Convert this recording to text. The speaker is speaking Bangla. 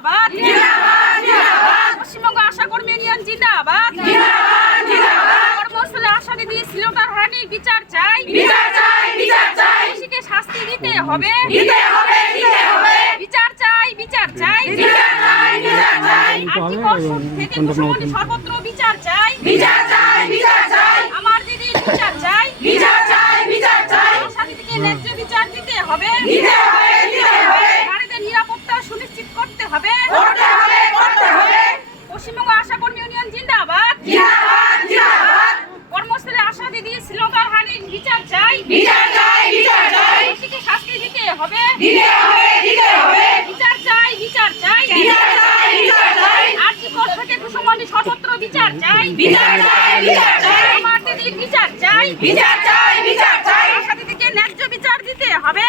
জিন্দাবাদ পশ্চিমবঙ্গ আশা কর্মী ইউনিয়ন জিন্দাবাদ কর্মস্থলে আশা দিদি শ্লীলতাহানির বিচার চাই দোষীকে শাস্তি দিতে হবে বিচার চাই থেকে কুসুমনি সর্বত্র বিচার চাই আমার দিদির বিচার চাই আশা দিদিকে ন্যায্য বিচার দিতে হবে নারীদের নিরাপত্তা সুনিশ্চিত করতে হবে পশ্চিমবঙ্গ আশা কর্মী ইউনিয়ন জিন্দাবাদ কর্মস্থলে আশা দিদি শ্লীলতাহানির বিচার চাই দোষীকে শাস্তি দিতে হবে বিচার চাই আর্থিক থেকে কুসুমনি সর্বত্র বিচার চাই আমার দিদির বিচার চাই আশা দিদিকে ন্যায্য বিচার দিতে হবে